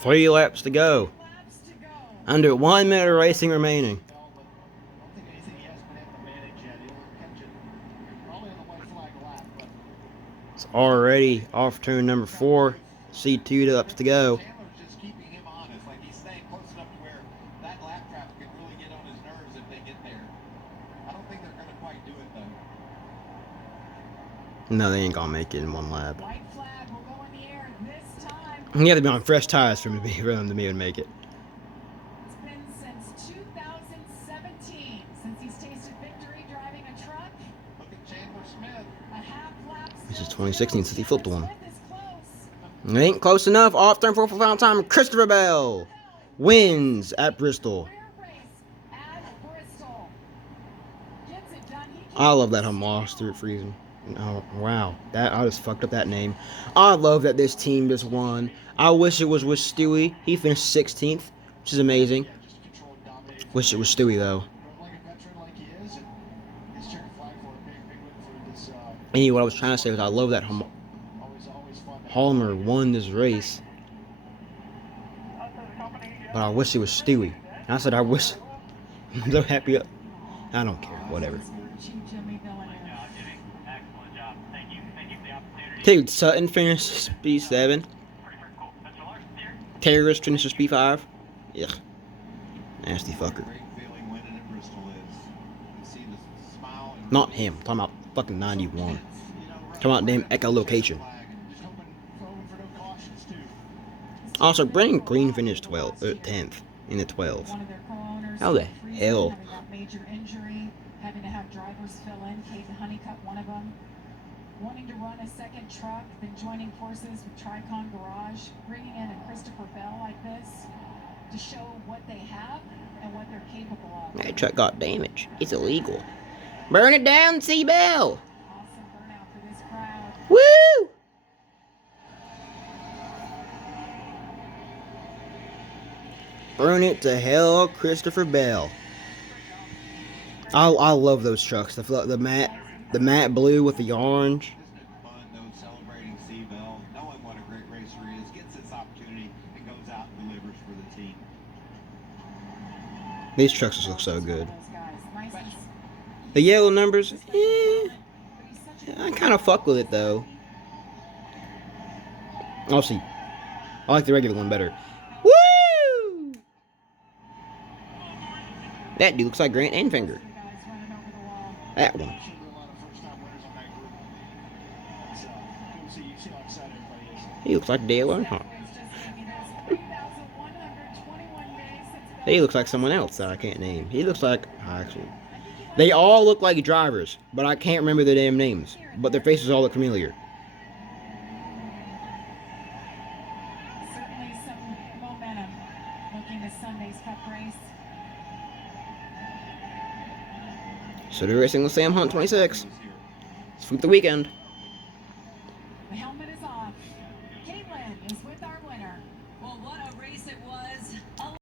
3 laps to go. Under 1 minute of racing remaining. It's already off turn number 4. C2 laps to go. No, they ain't gonna make it in 1 lap. You have to be on fresh tires for them to be able to make it. It's been since 2017 since he's tasted victory driving a truck. Look at Chandler Smith. A half lap. This is 2016 since he flipped one. It ain't close enough. Off turn 4 for final time. Christopher Bell wins at Bristol. I love that Hamas through freezing. Oh, wow. I just fucked up that name. I love that this team just won. I wish it was with Stewie. He finished 16th, which is amazing. Wish it was Stewie, though. Anyway, what I was trying to say was I love that Homer won this race. But I wish it was Stewie. I said I wish. I'm so happy. I don't care. Whatever. Dude, Sutton finishes P7. Terrorist finishes P5. Yeah. Nasty fucker. Not him. I'm talking about fucking 91. Talking about damn echolocation. Also, Brennan Green finished 10th in the 12. How the hell? Having to have drivers fill in. Kate Honeycutt, one of them. Wanting to run a second truck, then joining forces with Tricon Garage, bringing in a Christopher Bell like this to show what they have and what they're capable of. That truck got damaged. It's illegal. Burn it down, C. Bell. Awesome burnout for this crowd. Woo! Burn it to hell, Christopher Bell. I love those trucks. The matte blue with the orange. Celebrating C-Bell, knowing what a great racer he is, gets this opportunity and goes out and delivers for the team. These trucks just look so good. The yellow numbers, I kind of fuck with it though. I'll see. I like the regular one better. Woo! That dude looks like Grant Enfinger. That one. He looks like Dale Earnhardt. He looks like someone else that I can't name. He looks like, actually, they all look like drivers, but I can't remember their damn names. But their faces all look familiar. Certainly some momentum looking to Sunday's Cup race. So they're racing with Sam Hunt 26. Sweep the weekend.